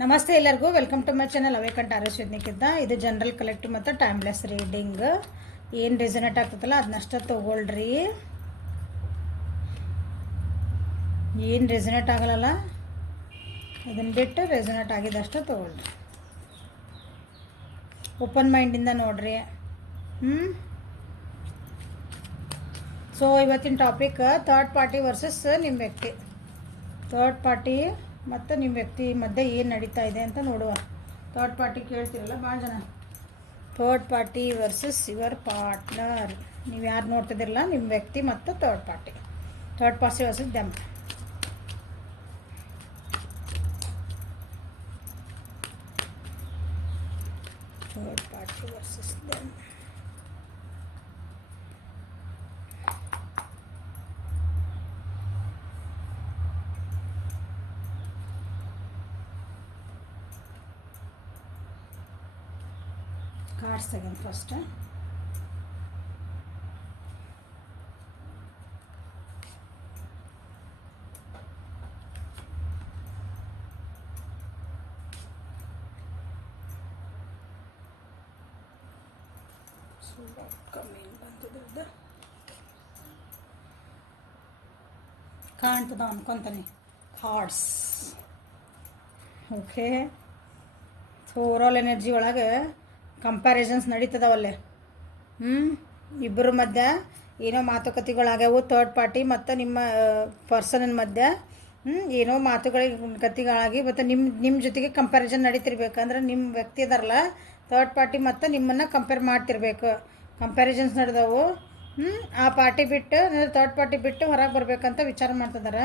ನಮಸ್ತೆ ಎಲ್ಲರಿಗೂ welcome to my channel ಅವೇಕಂಠ ಆರೋಗ್ಯನಿಕ್ಕಿದ್ದ ಇದು ಜನರಲ್ ಕಲೆಕ್ಟಿವ್ ಮತ್ತು ಟೈಮ್ಲೆಸ್ ರೀಡಿಂಗ್. ಏನು ರೆಸನೇಟ್ ಆಗ್ತದಲ್ಲ ಅದನ್ನಷ್ಟೇ ತೊಗೊಳ್ರಿ. ಏನು ರೆಸನೇಟ್ ಆಗಲ್ಲ ಅದನ್ನು ಬಿಟ್ಟು ರೆಸನೇಟ್ ಆಗಿದ್ದಷ್ಟೇ ತೊಗೊಳ್ರಿ. ಓಪನ್ ಮೈಂಡಿಂದ ನೋಡ್ರಿ. ಸೊ ಇವತ್ತಿನ ಟಾಪಿಕ್ ಥರ್ಡ್ ಪಾರ್ಟಿ ವರ್ಸಸ್ ನಿಮ್ಮ ವ್ಯಕ್ತಿ. ಥರ್ಡ್ ಪಾರ್ಟಿ ಮತ್ತು ನಿಮ್ಮ ವ್ಯಕ್ತಿ ಮಧ್ಯೆ ಏನು ನಡೀತಾ ಇದೆ ಅಂತ ನೋಡುವ. ಥರ್ಡ್ ಪಾರ್ಟಿ ಕೇಳ್ತಿರಲ್ಲ ಭಾಳ ಜನ. Third party versus your partner. ನೀವು ಯಾರು ನೋಡ್ತಿದ್ದಿರಲ್ಲ, ನಿಮ್ಮ ವ್ಯಕ್ತಿ ಮತ್ತು third party. Third party versus them. Third party versus them. Cards ತೆಗೆದು ಫಸ್ಟ್. ಕಮ್ಮಿಂಗ್ ಬಂದಿದ್ರದ್ದು ಕಾಣ್ತದ ಅನ್ಕೊತಾನೆ. Cards okay. So overall energy ಒಳಗೆ ಕಂಪ್ಯಾರಿಸನ್ಸ್ ನಡೀತದವಲ್ಲೇ. ಇಬ್ಬರ ಮಧ್ಯೆ ಏನೋ ಮಾತುಕತೆಗಳಾಗ್ಯಾವು. ಥರ್ಡ್ ಪಾರ್ಟಿ ಮತ್ತು ನಿಮ್ಮ ಪರ್ಸನ್ ಮಧ್ಯೆ ಏನೋ ಮಾತುಕತೆಗಳಾಗಿ ಮತ್ತು ನಿಮ್ಮ ಜೊತೆಗೆ ಕಂಪ್ಯಾರಿಸನ್ ನಡೀತಿರ್ಬೇಕಂದ್ರೆ ನಿಮ್ಮ ವ್ಯಕ್ತಿ ಇದಾರಲ್ಲ ಥರ್ಡ್ ಪಾರ್ಟಿ ಮತ್ತು ನಿಮ್ಮನ್ನು ಕಂಪೇರ್ ಮಾಡ್ತಿರ್ಬೇಕು. ಕಂಪ್ಯಾರಿಸನ್ಸ್ ನಡೆದವು. ಆ ಪಾರ್ಟಿ ಬಿಟ್ಟು ಥರ್ಡ್ ಪಾರ್ಟಿ ಬಿಟ್ಟು ಹೊರಗೆ ಬರ್ಬೇಕಂತ ವಿಚಾರ ಮಾಡ್ತಿದ್ದಾರೆ.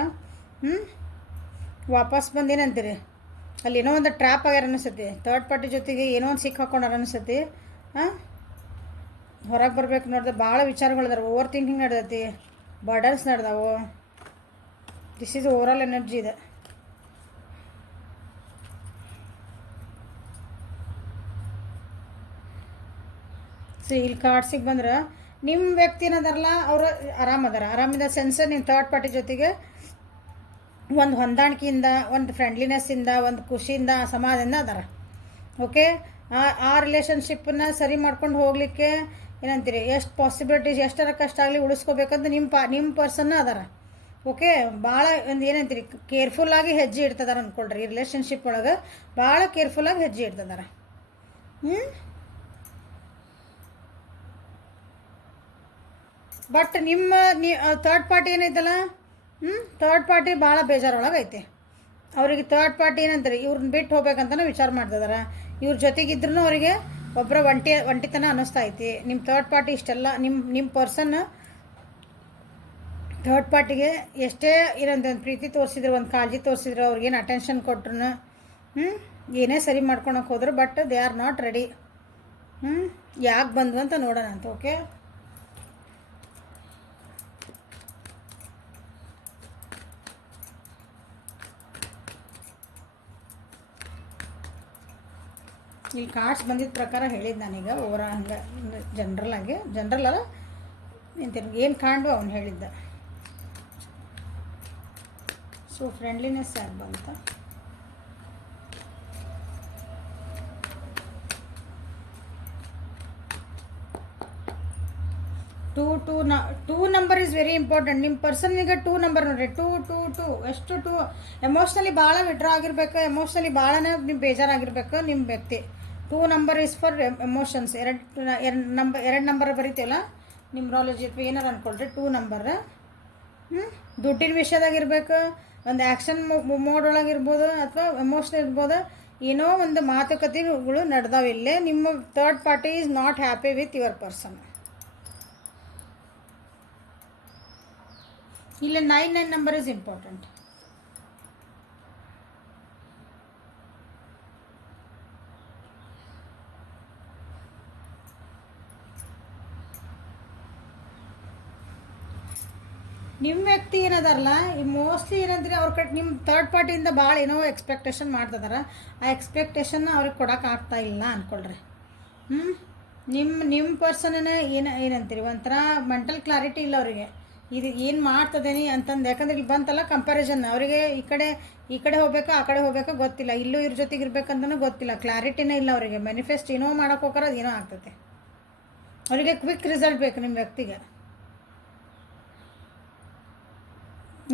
ವಾಪಸ್ ಬಂದೇನಂತೀರಿ, ಅಲ್ಲಿ ಏನೋ ಒಂದು ಟ್ರ್ಯಾಪ್ ಆಗ್ಯಾರ ಅನಿಸ್ತೈತಿ. ಥರ್ಡ್ ಪಾರ್ಟಿ ಜೊತೆಗೆ ಏನೋ ಒಂದು ಸಿಕ್ಕ ಹಾಕೊಂಡಾರ ಅನಿಸ್ತೈತಿ. ಹೊರಗೆ ಬರ್ಬೇಕು ನೋಡಿದ್ರೆ ಭಾಳ ವಿಚಾರಗಳಿದಾರೆ. ಓವರ್ ಥಿಂಕಿಂಗ್ ನಡೆದೈತಿ, ಬರ್ಡನ್ಸ್ ನಡೆದವು. ದಿಸ್ ಈಸ್ ಓವರಾಲ್ ಎನರ್ಜಿ ಇದೆ. ಸೊ ಇಲ್ಲಿ ಕಾರ್ಡ್ಸಿಗೆ ಬಂದ್ರೆ ನಿಮ್ಮ ವ್ಯಕ್ತಿ ಏನದಾರಲ್ಲ ಅವರು ಆರಾಮಿದ ಸೆನ್ಸ್ ನಿಮ್ಮ ಥರ್ಡ್ ಪಾರ್ಟಿ ಜೊತೆಗೆ ಒಂದು ಹೊಂದಾಣಿಕೆಯಿಂದ, ಒಂದು ಫ್ರೆಂಡ್ಲಿನೆಸ್ಸಿಂದ, ಒಂದು ಖುಷಿಯಿಂದ, ಸಮಾಧಾನದಿಂದ ಅದಾರ. ಓಕೆ. ಆ ರಿಲೇಷನ್ಶಿಪ್ಪನ್ನು ಸರಿ ಮಾಡ್ಕೊಂಡು ಹೋಗಲಿಕ್ಕೆ ಏನಂತೀರಿ, ಎಷ್ಟು ಪಾಸಿಬಿಲಿಟೀಸ್ ಎಷ್ಟರ ಕಷ್ಟ ಆಗಲಿ ಉಳಿಸ್ಕೋಬೇಕಂತ ನಿಮ್ಮ ಪರ್ಸನ್ನ ಅದಾರ. ಓಕೆ. ಭಾಳ ಒಂದು ಏನಂತೀರಿ ಕೇರ್ಫುಲ್ಲಾಗಿ ಹೆಜ್ಜೆ ಇಡ್ತದಾರ ಅಂದ್ಕೊಳ್ರಿ. ಈ ರಿಲೇಷನ್ಶಿಪ್ ಒಳಗೆ ಭಾಳ ಕೇರ್ಫುಲ್ಲಾಗಿ ಹೆಜ್ಜೆ ಇಡ್ತದಾರ. ಬಟ್ ನಿಮ್ಮ ಥರ್ಡ್ ಪಾರ್ಟಿ ಏನೈತಲ್ಲ, ಥರ್ಡ್ ಪಾರ್ಟಿ ಭಾಳ ಬೇಜಾರೊಳಗೆ ಐತೆ. ಅವರಿಗೆ ಥರ್ಡ್ ಪಾರ್ಟಿ ಏನಂತಾರೆ, ಇವ್ರನ್ನ ಬಿಟ್ಟು ಹೋಗ್ಬೇಕಂತಲೇ ವಿಚಾರ ಮಾಡ್ತಿದಾರೆ. ಇವ್ರ ಜೊತೆಗಿದ್ರೂ ಅವರಿಗೆ ಒಬ್ಬರ ಒಂಟಿತನ ಅನ್ನಿಸ್ತಾ ಐತಿ. ನಿಮ್ಮ ಥರ್ಡ್ ಪಾರ್ಟಿ ಇಷ್ಟೆಲ್ಲ ನಿಮ್ಮ ಪರ್ಸನ್ ಥರ್ಡ್ ಪಾರ್ಟಿಗೆ ಎಷ್ಟೇ ಏನಂತ ಒಂದು ಪ್ರೀತಿ ತೋರಿಸಿದ್ರು, ಒಂದು ಕಾಳಜಿ ತೋರಿಸಿದ್ರು, ಅವ್ರಿಗೇನು ಅಟೆನ್ಷನ್ ಕೊಟ್ರು, ಏನೇ ಸರಿ ಮಾಡ್ಕೊಳಕ್ಕೆ ಹೋದ್ರು, but they are not ready. ಯಾಕೆ ಬಂದ್ವು ಅಂತ ನೋಡೋಣ ಅಂತ. ಓಕೆ. ಇಲ್ಲಿ ಕಾರ್ಡ್ಸ್ ಬಂದಿದ್ದ ಪ್ರಕಾರ ಹೇಳಿದ್ದು ನಾನೀಗ ಓವರ ಹಂಗೆ ಜನರಲ್ ಅಲ್ಲ ನಿಂತಿರ್ಗೆ ಏನು ಕಾಣ್ದು ಅವ್ನು ಹೇಳಿದ್ದ. ಸೊ ಫ್ರೆಂಡ್ಲಿನೆಸ್ ಯಾರು ಬಂತ. Two number is very important. ನಿಮ್ಮ ಪರ್ಸನ್ನಿಗೆ 2 ನಂಬರ್ ನೋಡ್ರಿ. ಟೂ ಎಷ್ಟು ಎಮೋಷ್ನಲಿ ಭಾಳ ವಿಡ್ರಾ ಆಗಿರ್ಬೇಕು. ಎಮೋಷ್ನಲಿ ಭಾಳನೇ ನೀವು ಬೇಜಾರಾಗಿರ್ಬೇಕು ನಿಮ್ಮ ವ್ಯಕ್ತಿ. 2 ನಂಬರ್ ಈಸ್ ಫಾರ್ ಎಮೋಷನ್ಸ್. ಎರಡು ನಂಬರ್ ಬರೀತೀವಲ್ಲ ನ್ಯೂಮರಾಲಜಿ ಅಥವಾ ಏನಾರು ಅಂದ್ಕೊಳ್ರಿ. 2 ನಂಬರ್ ದುಡ್ಡಿನ ವಿಷಯದಾಗಿರ್ಬೇಕು, ಒಂದು ಆ್ಯಕ್ಷನ್ ಮೋಡ್ ಒಳಗಿರ್ಬೋದು, ಅಥವಾ ಎಮೋಷ್ನಲ್ ಇರ್ಬೋದು. ಏನೋ ಒಂದು ಮಾತುಕತೆಗಳು ನಡೆದಾವೆ ಇಲ್ಲೇ. ನಿಮ್ಮ third party is not happy with your person. ಇಲ್ಲಿ 9 ನಂಬರ್ ಈಸ್ ಇಂಪಾರ್ಟೆಂಟ್. ನಿಮ್ಮ ವ್ಯಕ್ತಿ ಏನದಾರಲ್ಲ ಮೋಸ್ಟ್ಲಿ ಏನಂದ್ರೆ ಅವ್ರ ಕಡೆ ನಿಮ್ಮ ಥರ್ಡ್ ಪಾರ್ಟಿಯಿಂದ ಭಾಳ ಏನೋ ಎಕ್ಸ್ಪೆಕ್ಟೇಷನ್ ಮಾಡ್ತಿದಾರೆ. ಆ ಎಕ್ಸ್ಪೆಕ್ಟೇಷನ್ನ ಅವ್ರಿಗೆ ಕೊಡೋಕೆ ಆಗ್ತಾ ಇಲ್ಲ ಅಂದ್ಕೊಳ್ರಿ. ನಿಮ್ಮ ಪರ್ಸನ್ನ ಏನಂತೀರಿ, ಒಂಥರ ಮೆಂಟಲ್ ಕ್ಲಾರಿಟಿ ಇಲ್ಲ ಅವರಿಗೆ. ಇದು ಏನು ಮಾಡ್ತದೇನಿ ಅಂತಂದು, ಯಾಕಂದ್ರೆ ಇಲ್ಲಿ ಬಂತಲ್ಲ ಕಂಪ್ಯಾರಿಸನ್, ಅವರಿಗೆ ಈ ಕಡೆ ಹೋಗ್ಬೇಕಾ ಆ ಕಡೆ ಹೋಗ್ಬೇಕಾ ಗೊತ್ತಿಲ್ಲ, ಇಲ್ಲೂ ಇವ್ರ ಜೊತೆಗೆ ಇರ್ಬೇಕಂತನೂ ಗೊತ್ತಿಲ್ಲ, ಕ್ಲಾರಿಟಿನೇ ಇಲ್ಲ ಅವರಿಗೆ. ಮ್ಯಾನಿಫೆಸ್ಟ್ ಏನೋ ಮಾಡೋಕೆ ಹೋಗಾರ ಅದು ಏನೋ ಆಗ್ತದೆ ಅವರಿಗೆ. ಕ್ವಿಕ್ ರಿಸಲ್ಟ್ ಬೇಕು ನಿಮ್ಮ ವ್ಯಕ್ತಿಗೆ.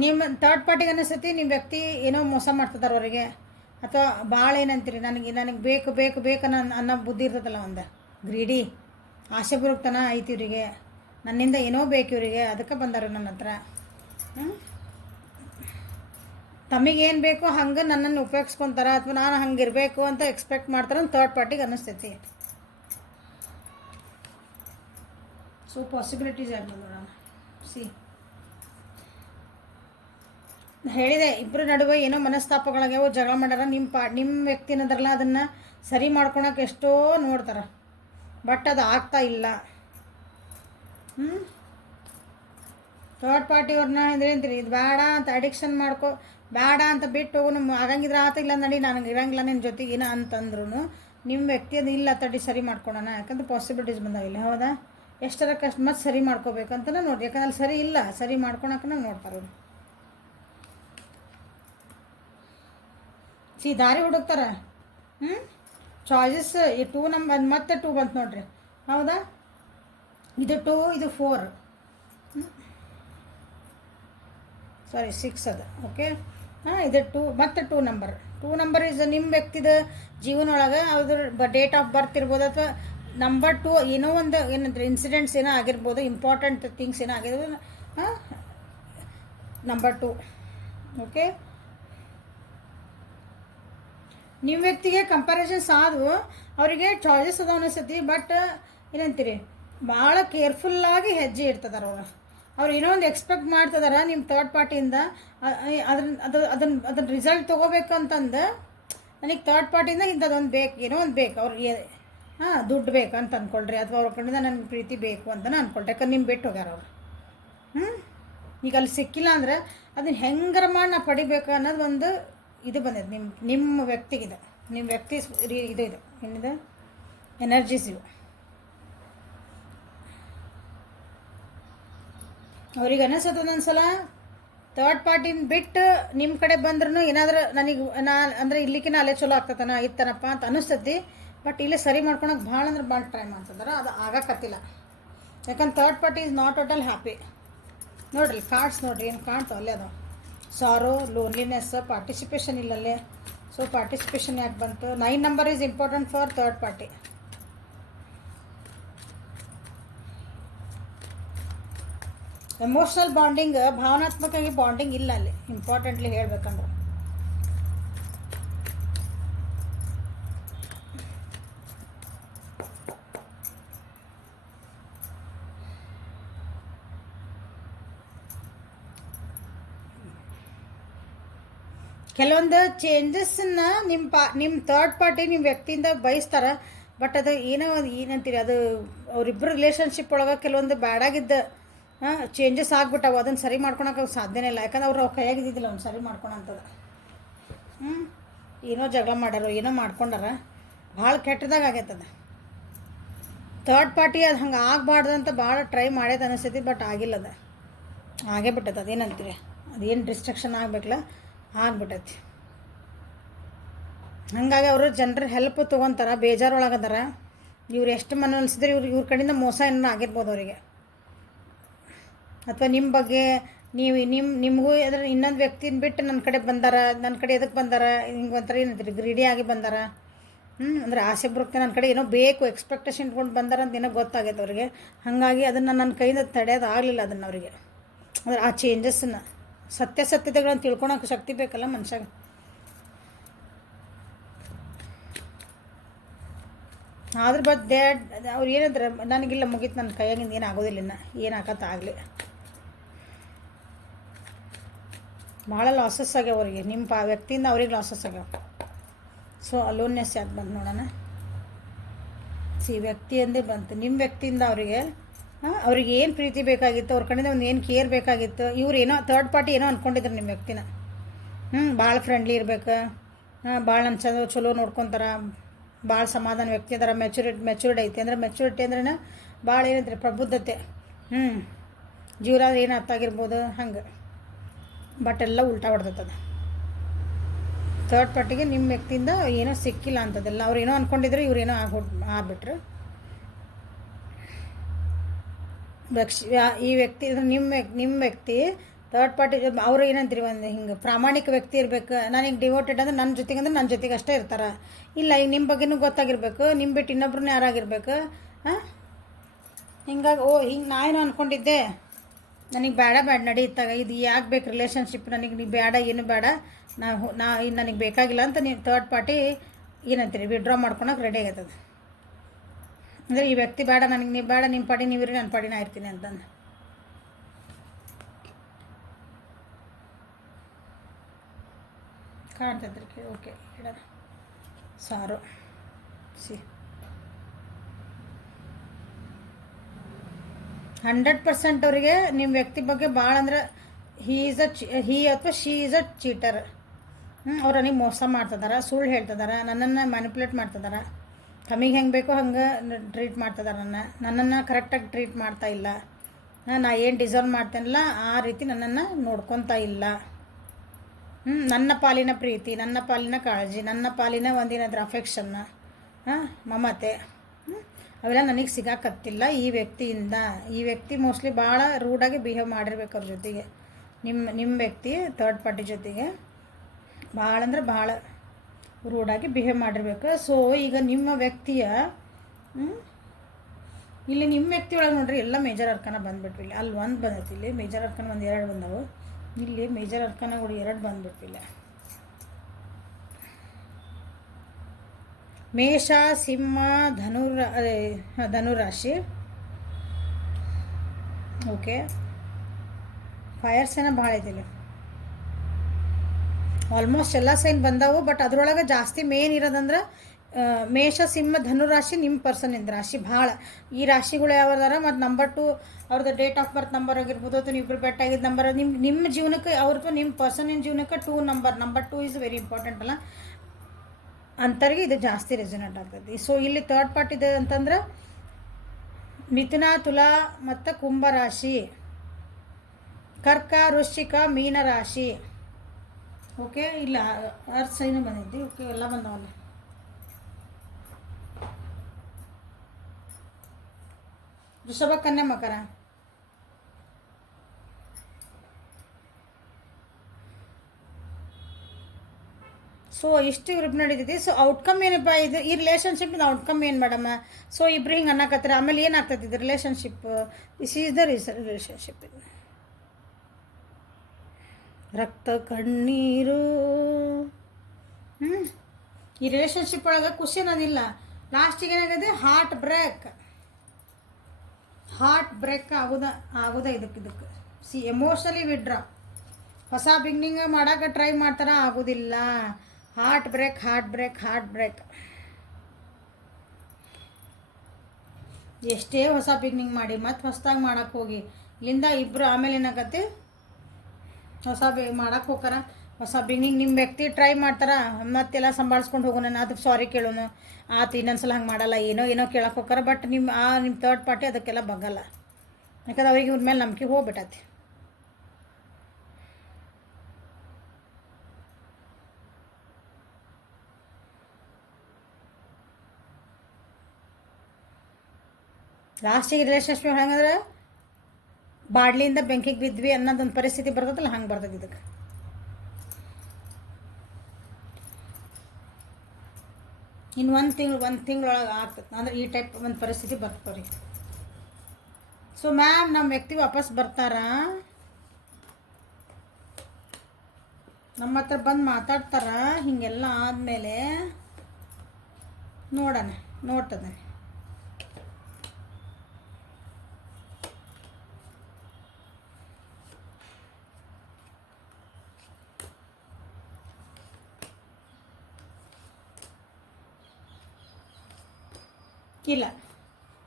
ನಿಮ್ಮ ಥರ್ಡ್ ಪಾರ್ಟಿಗೆ ಅನ್ನಿಸ್ತೈತಿ ನಿಮ್ಮ ವ್ಯಕ್ತಿ ಏನೋ ಮೋಸ ಮಾಡ್ತಿದ್ದಾರೆ ಅವರಿಗೆ, ಅಥವಾ ಭಾಳ ಏನಂತೀರಿ, ನನಗೆ ಬೇಕು ಬೇಕು ಬೇಕು ಅನ್ನೋ ಬುದ್ಧಿ ಇರ್ತದಲ್ಲ, ಒಂದು ಗ್ರೀಡಿ ಆಸೆ ಬರುತ್ತನ ಐತಿ ಇವರಿಗೆ, ನನ್ನಿಂದ ಏನೋ ಬೇಕು ಇವರಿಗೆ, ಅದಕ್ಕೆ ಬಂದಾರ ನನ್ನ ಹತ್ರ. ತಮಗೇನು ಬೇಕೋ ಹಂಗೆ ನನ್ನನ್ನು ಉಪಯೋಗಿಸ್ಕೊತಾರ, ಅಥವಾ ನಾನು ಹಂಗೆ ಇರಬೇಕು ಅಂತ ಎಕ್ಸ್ಪೆಕ್ಟ್ ಮಾಡ್ತಾರೆ ಅಂತ ಥರ್ಡ್ ಪಾರ್ಟಿಗೆ ಅನ್ನಿಸ್ತೈತಿ. ಸೊ ಪಾಸಿಬಿಲಿಟೀಸ್ ಆಗಿ ನೋಡೋಣ. ಸಿ, ಹೇಳಿದೆ ಇಬ್ಬರ ನಡುವೆ ಏನೋ ಮನಸ್ತಾಪಗಳಾಗ್ಯಾವ, ಜಗಳ ಮಾಡ್ಯಾರ. ನಿಮ್ಮ ವ್ಯಕ್ತಿ ಏನದ್ರಲ್ಲ ಅದನ್ನು ಸರಿ ಮಾಡ್ಕೊಳಕ್ಕೆ ಎಷ್ಟೋ ನೋಡ್ತಾರೆ, ಬಟ್ ಅದು ಆಗ್ತಾ ಇಲ್ಲ. ಥರ್ಡ್ ಪಾರ್ಟಿಯವ್ರನ್ನ ಅಂತೀರಿ ಇದು ಬೇಡ ಅಂತ ಅಡಿಕ್ಷನ್ ಬೇಡ ಅಂತ ಬಿಟ್ಟು ಹೋಗು, ನಮ್ಮ ಆಗಂಗಿದ್ರೆ ಆತಿಲ್ಲ ನಡಿ, ನನಗೆ ಇರಂಗಿಲ್ಲ ನಿನ್ನ ಜೊತೆಗೆ ಏನೋ ಅಂತಂದ್ರೂ ನಿಮ್ಮ ವ್ಯಕ್ತಿ ಅದು ಇಲ್ಲ ತಡಿ ಸರಿ ಮಾಡ್ಕೊಳೋಣ, ಯಾಕಂದ್ರೆ ಪಾಸಿಬಿಲಿಟೀಸ್ ಬಂದಾವಿಲ್ಲ. ಹೌದಾ? ಎಷ್ಟರ ಕಷ್ಟ ಮತ್ತೆ ಸರಿ ಮಾಡ್ಕೋಬೇಕಂತಲೇ ನೋಡಿ, ಯಾಕಂದ್ರೆ ಅಲ್ಲಿ ಸರಿ ಇಲ್ಲ, ಸರಿ ಮಾಡ್ಕೊಳಕ್ಕೆ ನೋಡ್ತಾರೆ ಅವರು. ದಾರಿ ಹುಡುಕ್ತಾರೆ. ಚಾಯ್ಸಸ್ ಈ 2 ನಂಬರ್ ಮತ್ತೆ 2 ಬಂತು ನೋಡ್ರಿ. ಹೌದಾ? ಇದು 2 ಇದು 4 ಸಾರಿ 6 ಅದು. ಓಕೆ, ಇದು 2 ಮತ್ತೆ 2 ನಂಬರ್ ಇಸ್ ನಿಮ್ಮ ವ್ಯಕ್ತಿದ ಜೀವನ ಒಳಗೆ ಅದ್ರ ಡೇಟ್ ಆಫ್ ಬರ್ತ್ ಇರ್ಬೋದು, ಅಥವಾ ನಂಬರ್ 2 ಏನೋ ಒಂದು ಏನಂದ್ರೆ ಇನ್ಸಿಡೆಂಟ್ಸ್ ಏನೋ ಆಗಿರ್ಬೋದು, ಇಂಪಾರ್ಟೆಂಟ್ ಥಿಂಗ್ಸ್ ಏನೋ ಆಗಿರ್ಬೋದು. ನಂಬರ್ 2. ಓಕೆ, ನಿಮ್ಮ ವ್ಯಕ್ತಿಗೆ ಕಂಪ್ಯಾರಿಸನ್ಸ್ ಆದವು, ಅವರಿಗೆ ಚಾಯ್ಸಸ್ ಅದಾವ ಅನಿಸ್ತೈತಿ, ಬಟ್ ಏನಂತೀರಿ ಭಾಳ ಕೇರ್ಫುಲ್ಲಾಗಿ ಹೆಜ್ಜೆ ಇಡ್ತದಾರ ಅವ್ರು ಏನೋ ಒಂದು ಎಕ್ಸ್ಪೆಕ್ಟ್ ಮಾಡ್ತಿದಾರ ನಿಮ್ಮ ಥರ್ಡ್ ಪಾರ್ಟಿಯಿಂದ. ಅದನ್ನ ರಿಸಲ್ಟ್ ತೊಗೋಬೇಕು ಅಂತಂದು ನನಗೆ ಥರ್ಡ್ ಪಾರ್ಟಿಯಿಂದ ಇಂಥದ್ದೊಂದು ಬೇಕು, ಏನೋ ಒಂದು ಬೇಕು ಅವ್ರಿಗೆ. ದುಡ್ಡು ಬೇಕು ಅಂತ ಅಂದ್ಕೊಳ್ರಿ, ಅಥವಾ ಅವ್ರ ಕಡೆಯಿಂದ ನನಗೆ ಪ್ರೀತಿ ಬೇಕು ಅಂತಲೇ ಅಂದ್ಕೊಳ್ರಿ, ಯಾಕಂದ್ರೆ ನಿಮ್ಮ ಬಿಟ್ಟು ಹೋಗ್ಯಾರ ಅವ್ರು. ಈಗ ಅಲ್ಲಿ ಸಿಕ್ಕಿಲ್ಲ ಅಂದ್ರೆ ಅದನ್ನ ಹೆಂಗಾರ ಮಾಡಿ ನಾ ಪಡಿಬೇಕು ಅನ್ನೋದು ಒಂದು ಇದು ಬಂದೈತೆ ನಿಮ್ಮ ವ್ಯಕ್ತಿಗಿದೆ. ನಿಮ್ಮ ವ್ಯಕ್ತಿ ಇದು ಇದೆ, ಏನಿದೆ ಎನರ್ಜೀಸ್ ಇವು. ಅವ್ರಿಗೆ ಅನ್ನಿಸ್ತದೊಂದ್ಸಲ ಥರ್ಡ್ ಪಾರ್ಟಿನ ಬಿಟ್ಟು ನಿಮ್ಮ ಕಡೆ ಬಂದ್ರೂ ಏನಾದರೂ ನನಗೆ ಅಂದರೆ ಇಲ್ಲಿಕಿನ ಅಲ್ಲೇ ಚಲೋ ಆಗ್ತತನ ಇತ್ತನಪ್ಪ ಅಂತ ಅನ್ನಿಸ್ತೈತಿ, ಬಟ್ ಇಲ್ಲೇ ಸರಿ ಮಾಡ್ಕೊಳಕ್ಕೆ ಭಾಳ ಅಂದ್ರೆ ಭಾಳ ಟ್ರೈ ಮಾಡ್ತಿದ್ದಾರೆ, ಅದು ಆಗಕತ್ತಿಲ್ಲ. ಯಾಕಂದ್ರೆ third party is not total happy. ನೋಡ್ರಿ ಕಾರ್ಡ್ಸ್ ನೋಡ್ರಿ ಏನು ಕಾಣ್ತಾವ ಅಲ್ಲೇ ಅದು. ಸಾರೋ, ಲೋನ್ಲಿನೆಸ್, ಪಾರ್ಟಿಸಿಪೇಷನ್ ಇಲ್ಲಲ್ಲೇ. ಸೊ ಪಾರ್ಟಿಸಿಪೇಷನ್ ಯಾಕೆ ಬಂತು? 9 number is important for third party. Emotional bonding, ಭಾವನಾತ್ಮಕವಾಗಿ ಬಾಂಡಿಂಗ್ ಇಲ್ಲ ಅಲ್ಲಿ, ಇಂಪಾರ್ಟೆಂಟ್ಲಿ ಹೇಳ್ಬೇಕಂದ್ರೆ. ಕೆಲವೊಂದು ಚೇಂಜಸ್ಸನ್ನು ನಿಮ್ಮ ಥರ್ಡ್ ಪಾರ್ಟಿ ನಿಮ್ಮ ವ್ಯಕ್ತಿಯಿಂದ ಬಯಸ್ತಾರೆ, ಬಟ್ ಅದು ಏನಂತೀರಿ ಅದು ಅವರಿಬ್ಬರು ರಿಲೇಷನ್ಶಿಪ್ ಒಳಗೆ ಕೆಲವೊಂದು ಬ್ಯಾಡಾಗಿದ್ದ ಚೇಂಜಸ್ ಆಗ್ಬಿಟ್ಟವು, ಅದನ್ನು ಸರಿ ಮಾಡ್ಕೊಳಕ್ಕೆ ಸಾಧ್ಯನೇ ಇಲ್ಲ. ಯಾಕಂದ್ರೆ ಅವ್ರು ಕೈಯಾಗಿದ್ದಿದ್ದಿಲ್ಲ ಅವ್ನು ಸರಿ ಮಾಡ್ಕೊಳಂಥದ್ದು. ಏನೋ ಜಗಳ ಮಾಡ್ಯಾರೋ ಏನೋ ಮಾಡ್ಕೊಂಡಾರ, ಭಾಳ ಕೆಟ್ಟದಾಗ ಆಗೈತದ. ಥರ್ಡ್ ಪಾರ್ಟಿ ಅದು ಹಂಗೆ ಆಗಬಾರ್ದು ಅಂತ ಭಾಳ ಟ್ರೈ ಮಾಡ್ಯದ ಅನಿಸ್ತೈತಿ, ಬಟ್ ಆಗಿಲ್ಲದ, ಆಗೇ ಬಿಟ್ಟದ. ಅದೇನಂತೀರಿ ಅದೇನು ಡಿಸ್ಟ್ರಕ್ಷನ್ ಆಗಬೇಕಲ್ಲ ಆಗ್ಬಿಟ್ಟೈತಿ. ಹಾಗಾಗಿ ಅವರು ಜನರ ಹೆಲ್ಪ್ ತೊಗೊತಾರೆ, ಬೇಜಾರೊಳಗದಾರ. ಇವ್ರು ಎಷ್ಟು ಮನವೊಲಿಸಿದ್ರೆ ಇವ್ರ ಕಡೆಯಿಂದ ಮೋಸ ಏನೋ ಆಗಿರ್ಬೋದು ಅವರಿಗೆ, ಅಥವಾ ನಿಮ್ಮ ಬಗ್ಗೆ ನಿಮಗೂ ಅದ್ರ ಇನ್ನೊಂದು ವ್ಯಕ್ತಿನ ಬಿಟ್ಟು ನನ್ನ ಕಡೆ ಬಂದಾರ, ನನ್ನ ಕಡೆ ಎದಕ್ಕೆ ಬಂದಾರ, ಹಿಂಗೆ ಒಂಥರ ಏನಂತೀರಿ ಗ್ರೀಡಿ ಆಗಿ ಬಂದಾರ. ಅಂದರೆ ಆಸೆ ಬರುತ್ತೆ, ನನ್ನ ಕಡೆ ಏನೋ ಬೇಕು ಎಕ್ಸ್ಪೆಕ್ಟೇಷನ್ ಇಟ್ಕೊಂಡು ಬಂದಾರ ಅಂತ ಏನೋ ಗೊತ್ತಾಗೈತೆ ಅವ್ರಿಗೆ. ಹಾಗಾಗಿ ಅದನ್ನು ನನ್ನ ಕೈಯಿಂದ ತಡೆಯೋದು ಆಗಲಿಲ್ಲ ಅದನ್ನು ಅವರಿಗೆ. ಅಂದ್ರೆ ಆ ಚೇಂಜಸ್ಸನ್ನು ಸತ್ಯತೆಗಳನ್ನು ತಿಳ್ಕೊಳಕ್ಕೆ ಶಕ್ತಿ ಬೇಕಲ್ಲ ಮನುಷ್ಯಾಗ. ಆದ್ರೆ ಅವ್ರು ಏನಂದ್ರೆ ನನಗಿಲ್ಲ ಮುಗೀತು, ನನ್ನ ಕೈಯಾಗಿಂದ ಏನು ಆಗೋದಿಲ್ಲ, ಇನ್ನು ಏನಾಗತ್ತಾಗಲಿ. ಭಾಳ ಲಾಸಸ್ ಆಗ್ಯಾವ ಅವ್ರಿಗೆ, ನಿಮ್ಮ ವ್ಯಕ್ತಿಯಿಂದ ಅವ್ರಿಗೆ ಲಾಸಸ್ ಆಗ್ಯಾವ. ಸೊ ಅಲೋನ್ನೆಸ್ ಯಾಕೆ ಬಂತು ನೋಡೋಣ. ವ್ಯಕ್ತಿಯಂದೇ ಬಂತು. ನಿಮ್ಮ ವ್ಯಕ್ತಿಯಿಂದ ಅವ್ರಿಗೆ ಏನು ಪ್ರೀತಿ ಬೇಕಾಗಿತ್ತು, ಅವ್ರ ಕಡೆಯಿಂದ ಒಂದು ಏನು ಕೇರ್ ಬೇಕಾಗಿತ್ತು. ಇವ್ರು ಏನೋ ಥರ್ಡ್ ಪಾರ್ಟಿ ಏನೋ ಅಂದ್ಕೊಂಡಿದ್ರು ನಿಮ್ಮ ವ್ಯಕ್ತಿನ. ಭಾಳ ಫ್ರೆಂಡ್ಲಿ ಇರ್ಬೇಕು, ಭಾಳ ನಮ್ಮ ಚಲೋ ನೋಡ್ಕೊತಾರೆ, ಭಾಳ ಸಮಾಧಾನ ವ್ಯಕ್ತಿ ಅದಾರ, ಮೆಚೂರ್ಡ್ ಐತಿ. ಅಂದ್ರೆ ಮೆಚೂರಿಟಿ ಅಂದ್ರೆ ಭಾಳ ಏನಂದ್ರೆ ಪ್ರಬುದ್ಧತೆ, ಜೀವನ ಏನು ಅರ್ಥ ಆಗಿರ್ಬೋದು ಹಂಗೆ. ಬಟ್ ಎಲ್ಲ ಉಲ್ಟಾ ಹೊಡೆದತ್ತದ. ಥರ್ಡ್ ಪಾರ್ಟಿಗೆ ನಿಮ್ಮ ವ್ಯಕ್ತಿಯಿಂದ ಏನೋ ಸಿಕ್ಕಿಲ್ಲ ಅಂತದೆಲ್ಲ. ಅವ್ರು ಏನೋ ಅಂದ್ಕೊಂಡಿದ್ರು, ಇವ್ರೇನೋ ಆಗ್ಬಿಟ್ರು. ಈ ವ್ಯಕ್ತಿ ನಿಮ್ಮ ವ್ಯಕ್ತಿ ಥರ್ಡ್ ಪಾರ್ಟಿ ಅವರು ಏನಂತೀರಿ, ಒಂದು ಹಿಂಗೆ ಪ್ರಾಮಾಣಿಕ ವ್ಯಕ್ತಿ ಇರಬೇಕು. ನನಗೆ ಡಿವೋಟೆಡ್ ಅಂದ್ರೆ ನನ್ನ ಜೊತೆಗೆ ಅಷ್ಟೇ ಇರ್ತಾರೆ. ಇಲ್ಲ, ಈಗ ನಿಮ್ಮ ಬಗ್ಗೆನೂ ಗೊತ್ತಾಗಿರ್ಬೇಕು, ನಿಮ್ಮ ಬಿಟ್ಟು ಇನ್ನೊಬ್ರನ್ನ ಯಾರಾಗಿರ್ಬೇಕು. ಹಾಂ, ಹಿಂಗಾಗಿ ಹಿಂಗೆ ನಾ ಏನೋ ಅಂದ್ಕೊಂಡಿದ್ದೆ, ನನಗೆ ಬೇಡ ನಡೀತಾಗ ಇದು ಯಾಕೆ ಬೇಕು ರಿಲೇಷನ್ಶಿಪ್, ನನಗೆ ನೀವು ಬೇಡ, ಏನು ಬೇಡ, ನನಗೆ ಬೇಕಾಗಿಲ್ಲ ಅಂತ ನೀವು ಥರ್ಡ್ ಪಾರ್ಟಿ ಏನಂತೀರಿ ವಿಡ್ರಾ ಮಾಡ್ಕೊಳಕ್ಕೆ ರೆಡಿ ಆಗತ್ತದ. ಅಂದರೆ ಈ ವ್ಯಕ್ತಿ ಬೇಡ, ನನಗೆ ನೀವು ಬೇಡ, ನಿಮ್ಮ ಪಾಡಿ ನೀವಿರಿ, ನನ್ನ ಪಾಡಿ ನಾ ಇರ್ತೀನಿ ಅಂತಂದು. ಕಾಣ್ತೈತ್ರಿ. ಓಕೆ, ಇಡೋಣ. ಸಾರು ಸಿ 100% ಅವರಿಗೆ ನಿಮ್ಮ ವ್ಯಕ್ತಿ ಬಗ್ಗೆ ಭಾಳ ಅಂದ್ರೆ ಹೀ ಅಥವಾ ಶೀ ಈಸ್ ಅ ಚೀಟರ್. ಅವ್ರು ನನಗೆ ಮೋಸ ಮಾಡ್ತಿದಾರೆ, ಸುಳ್ಳು ಹೇಳ್ತಿದಾರೆ, ನನ್ನನ್ನು ಮ್ಯಾನಿಪುಲೇಟ್ ಮಾಡ್ತಿದಾರೆ, ತಮಗೆ ಹೆಂಗೆ ಬೇಕೋ ಹಂಗೆ ಟ್ರೀಟ್ ಮಾಡ್ತಿದಾರೆ. ನನ್ನನ್ನು ಕರೆಕ್ಟಾಗಿ ಟ್ರೀಟ್ ಮಾಡ್ತಾ ಇಲ್ಲ, ನಾ ಏನು ಡಿಸರ್ವ್ ಮಾಡ್ತೇನಲ್ಲ ಆ ರೀತಿ ನನ್ನನ್ನು ನೋಡ್ಕೊತಾ ಇಲ್ಲ. ನನ್ನ ಪಾಲಿನ ಪ್ರೀತಿ, ನನ್ನ ಪಾಲಿನ ಕಾಳಜಿ, ನನ್ನ ಪಾಲಿನ ಒಂದೇನಾದ್ರೂ ಅಫೆಕ್ಷನ್ನ, ಮಮತೆ, ಅವೆಲ್ಲ ನನಗೆ ಸಿಗಾಕತ್ತಿಲ್ಲ ಈ ವ್ಯಕ್ತಿಯಿಂದ. ಈ ವ್ಯಕ್ತಿ ಮೋಸ್ಟ್ಲಿ ಭಾಳ ರೂಡಾಗಿ ಬಿಹೇವ್ ಮಾಡಿರ್ಬೇಕು ಅವ್ರ ಜೊತೆಗೆ. ನಿಮ್ಮ ವ್ಯಕ್ತಿ ಥರ್ಡ್ ಪಾರ್ಟಿ ಜೊತೆಗೆ ಭಾಳ ಅಂದ್ರೆ ಭಾಳ ರೂಡಾಗಿ ಬಿಹೇವ್ ಮಾಡಿರ್ಬೇಕು. ಸೊ ಈಗ ನಿಮ್ಮ ವ್ಯಕ್ತಿಯ ಇಲ್ಲಿ ನಿಮ್ಮ ವ್ಯಕ್ತಿ ಒಳಗೆ ನೋಡ್ರಿ ಎಲ್ಲ ಮೇಜರ್ ಅರ್ಕನ ಬಂದುಬಿಟ್ವಿ. ಇಲ್ಲಿ ಅಲ್ಲಿ ಒಂದು ಬಂದೈತಿ, ಇಲ್ಲಿ ಮೇಜರ್ ಅರ್ಕನ ಒಂದು 2 ಬಂದವು, ಇಲ್ಲಿ ಮೇಜರ್ ಅರ್ಕನಗಳು 2 ಬಂದುಬಿಟ್ಟಿಲ್ಲ. ಮೇಷ, ಸಿಂಹ, ಧನುರಾಶಿ. ಓಕೆ, ಫೈರ್ ಸೈನ್ ಭಾಳ ಐತಿಲ್ಲ. ಆಲ್ಮೋಸ್ಟ್ ಎಲ್ಲ ಸೈನ್ ಬಂದವು. ಬಟ್ ಅದ್ರೊಳಗೆ ಜಾಸ್ತಿ ಮೇನ್ ಇರೋದಂದ್ರೆ ಮೇಷ, ಸಿಂಹ, ಧನುರಾಶಿ ನಿಮ್ಮ ಪರ್ಸನಿಂದ ರಾಶಿ ಭಾಳ. ಈ ರಾಶಿಗಳು ಯಾವ್ದಾರ ಮತ್ತು ನಂಬರ್ 2 ಅವ್ರದ್ದು ಡೇಟ್ ಆಫ್ ಬರ್ತ್ ನಂಬರ್ ಆಗಿರ್ಬೋದು, ಅಥವಾ ನೀವು ಬೆಟ್ ಆಗಿದ್ದ ನಂಬರ್, ನಿಮ್ಮ ಜೀವನಕ್ಕೆ ಅವ್ರದ್ದು ನಿಮ್ಮ ಪರ್ಸನಿನ ಜೀವನಕ್ಕೆ 2 ನಂಬರ್ 2 ಈಸ್ ವೆರಿ ಇಂಪಾರ್ಟೆಂಟ್ ಅಲ್ಲ, ಅಂಥವ್ರಿಗೆ ಇದು ಜಾಸ್ತಿ ರೆಸೊನೇಟ್ ಆಗ್ತೈತಿ. ಸೊ ಇಲ್ಲಿ ಥರ್ಡ್ ಪಾರ್ಟ್ ಇದೆ ಅಂತಂದ್ರೆ ಮಿಥುನ, ತುಲಾ ಮತ್ತು ಕುಂಭ ರಾಶಿ, ಕರ್ಕ, ವೃಶ್ಚಿಕ, ಮೀನ ರಾಶಿ. ಓಕೆ, ಇಲ್ಲ ಅರ್ಥ ಸೈನು ಬಂದೈತಿ. ಓಕೆ, ಎಲ್ಲ ಬಂದವಲ್ಲ. ವೃಷಭ, ಕನ್ಯಾ, ಮಕರ. ಸೊ ಇಷ್ಟು ಗ್ರೂಪ್ ನಡೀತೈತಿ. ಸೊ ಔಟ್ಕಮ್ ಏನಪ್ಪ ಇದು, ಈ ರಿಲೇಷನ್ಶಿಪ್ ಔಟ್ಕಮ್ ಏನು ಮೇಡಮ್? ಸೊ ಇಬ್ರು ಹಿಂಗೆ ಅನ್ನಕತ್ತರ, ಆಮೇಲೆ ಏನಾಗ್ತೈತಿ ಇದು relationship? This is the relationship. ಇದು ರಕ್ತ ಕಣ್ಣೀರು. ಈ ರಿಲೇಷನ್ಶಿಪ್ ಒಳಗೆ ಖುಷಿ ಅನ್ನೋದಿಲ್ಲ. ಲಾಸ್ಟಿಗೆ ಏನಾಗಿದೆ, ಹಾರ್ಟ್ ಬ್ರೇಕ್ ಆಗೋದ ಇದಕ್ಕೆ ಸಿ ಎಮೋಷನಲಿ ವಿಡ್ರಾ. ಹೊಸ ಬಿಗ್ನಿಂಗ್ ಮಾಡೋಕೆ ಟ್ರೈ ಮಾಡ್ತಾರ, ಆಗೋದಿಲ್ಲ. Heart break. ಎಷ್ಟೇ ಹೊಸ ಬಿಗ್ನಿಂಗ್ ಮಾಡಿ ಮತ್ತು ಹೊಸದಾಗಿ ಮಾಡೋಕ್ಕೆ ಹೋಗಿ ಇಲ್ಲಿಂದ ಇಬ್ಬರು ಆಮೇಲೆ ಏನಾಗತ್ತೆ, ಹೊಸ ಮಾಡೋಕ್ಕೆ ಹೋಗಾರ, ಹೊಸ ಬಿಗ್ನಿಂಗ್ ನಿಮ್ಮ ವ್ಯಕ್ತಿ ಟ್ರೈ ಮಾಡ್ತಾರ, ಮತ್ತೆಲ್ಲ ಸಂಭಾಳಿಸ್ಕೊಂಡು ಹೋಗೋಣ, ಅದು ಸಾರಿ ಕೇಳೋನು, ಆತು ಇನ್ನೊಂದ್ಸಲ ಹಂಗೆ ಮಾಡಲ್ಲ, ಏನೋ ಕೇಳಕ್ಕೆ ಹೋಗಾರ. ಬಟ್ ನಿಮ್ಮ ಥರ್ಡ್ ಪಾರ್ಟಿ ಅದಕ್ಕೆಲ್ಲ ಬಗ್ಗಲ್ಲ. ಯಾಕಂದ್ರೆ ಅವ್ರಿಗೆ ಇವ್ರ ಮೇಲೆ ನಂಬಿಕೆ ಹೋಗ್ಬಿಟ್ಟೈತಿ. ಲಾಸ್ಟಿಗೆ ರಿಲೇಷನ್ಶಿಪ್ ಹೆಂಗಂದ್ರೆ ಬಾಡ್ಲಿಯಿಂದ ಬೆಂಕಿಗೆ ಬಿದ್ವಿ ಅನ್ನೋದೊಂದು ಪರಿಸ್ಥಿತಿ ಬರ್ತದಲ್ಲ, ಹಂಗೆ ಬರ್ತದೆ ಇದಕ್ಕೆ. ಇನ್ನು ಒಂದು ತಿಂಗಳೊಳಗೆ ಆಗ್ತದೆ ಅಂದ್ರೆ ಈ ಟೈಪ್ ಒಂದು ಪರಿಸ್ಥಿತಿ ಬರ್ತವ್ರಿ. ಸೊ ಮ್ಯಾಮ್, ನಮ್ಮ ವ್ಯಕ್ತಿ ವಾಪಸ್ ಬರ್ತಾರಾ? ನಮ್ಮ ಹತ್ರ ಬಂದು ಮಾತಾಡ್ತಾರ? ಹೀಗೆಲ್ಲ ಆದಮೇಲೆ ನೋಡ್ತದೆ. ಇಲ್ಲ,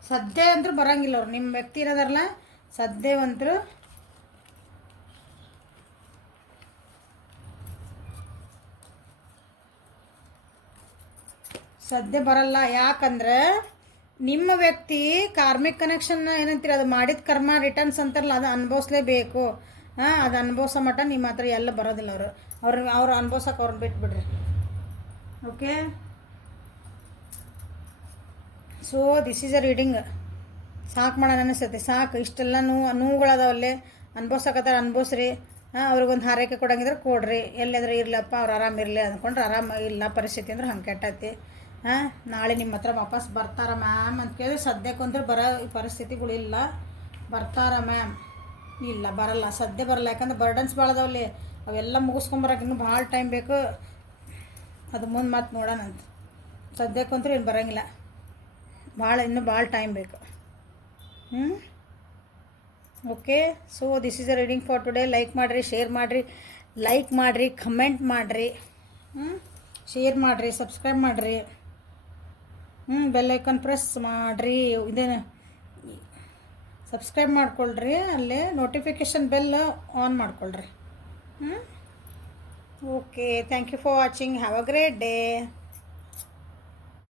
ಸದ್ಯ ಅಂತೂ ಬರಂಗಿಲ್ಲ ಅವ್ರು. ನಿಮ್ಮ ವ್ಯಕ್ತಿ ಇರೋದಾರಲ್ಲ, ಸದ್ಯವಂತರು ಸದ್ಯ ಬರಲ್ಲ. ಯಾಕಂದ್ರೆ ನಿಮ್ಮ ವ್ಯಕ್ತಿ ಕಾರ್ಮಿಕ್ ಕನೆಕ್ಷನ್ನ ಏನಂತೀರಿ, ಅದು ಮಾಡಿದ ಕರ್ಮ ರಿಟರ್ನ್ಸ್ ಅಂತಾರಲ್ಲ, ಅದು ಅನುಭವಿಸ್ಲೇಬೇಕು. ಅದು ಅನುಭವಿಸೋ ಮಟ್ಟ ನಿಮ್ಮ ಹತ್ರ ಎಲ್ಲ ಬರೋದಿಲ್ಲ. ಅವ್ರು ಅನುಭವ್ಸಕ್ಕೆ ಅವ್ರನ್ನ ಬಿಟ್ಬಿಡ್ರಿ. Okay, so this is a reading. ಸಾಕು ಮಾಡೋಣ ಅನಿಸ್ತೈತಿ. ಸಾಕು, ಇಷ್ಟೆಲ್ಲ ನೋವುಗಳದಾವಲ್ಲೇ ಅನುಭವ್ಸಕತ್ತಾರ, ಅನುಭವಿಸ್ರಿ. ಅವ್ರಿಗೊಂದು ಹಾರೈಕೆ ಕೊಡಂಗಿದ್ರೆ ಕೊಡ್ರಿ. ಎಲ್ಲಂದ್ರೆ ಇರ್ಲಪ್ಪ ಅವ್ರು ಆರಾಮಿರಲಿ ಅಂದ್ಕೊಂಡ್ರೆ ಆರಾಮ ಇಲ್ಲ ಪರಿಸ್ಥಿತಿ ಅಂದ್ರೆ ಹಂಗೆ ಕೆಟ್ಟೈತಿ. ನಾಳೆ ನಿಮ್ಮ ಹತ್ರ ವಾಪಸ್ ಬರ್ತಾರ ಮ್ಯಾಮ್ ಅಂತ ಕೇಳಿದ್ರೆ ಸದ್ಯಕ್ಕಂದ್ರೆ ಬರೋ ಪರಿಸ್ಥಿತಿಗಳಿಲ್ಲ. ಬರ್ತಾರ ಮ್ಯಾಮ್? ಇಲ್ಲ, ಬರಲ್ಲ, ಸದ್ಯ ಬರಲ್ಲ. ಯಾಕಂದ್ರೆ ಬರ್ಡನ್ಸ್ ಭಾಳ ಅದಾವಲ್ಲಿ, ಅವೆಲ್ಲ ಮುಗಿಸ್ಕೊಂಬರಕ್ಕೆ ಇನ್ನೂ ಭಾಳ ಟೈಮ್ ಬೇಕು. ಅದು ಮುಂದೆ ಮಾತು ನೋಡೋಣಂತ. ಸದ್ಯಕ್ಕಂತೂ ಏನು ಬರೋಂಗಿಲ್ಲ, ಇನ್ನೂ ಭಾಳ ಟೈಮ್ ಬೇಕು. Okay, so this is a reading for today. Like ಮಾಡಿರಿ, ಶೇರ್ ಮಾಡಿರಿ, ಕಮೆಂಟ್ ಮಾಡಿರಿ, ಶೇರ್ ಮಾಡಿರಿ, ಸಬ್ಸ್ಕ್ರೈಬ್ ಮಾಡಿರಿ, ಬೆಲ್ ಐಕಾನ್ ಪ್ರೆಸ್ ಮಾಡಿರಿ. ಇದೇನು ಸಬ್ಸ್ಕ್ರೈಬ್ ಮಾಡ್ಕೊಳ್ರಿ, ಅಲ್ಲೇ ನೋಟಿಫಿಕೇಷನ್ ಬೆಲ್ ಆನ್ ಮಾಡ್ಕೊಳ್ರಿ. Okay, thank you for watching. Have a great day.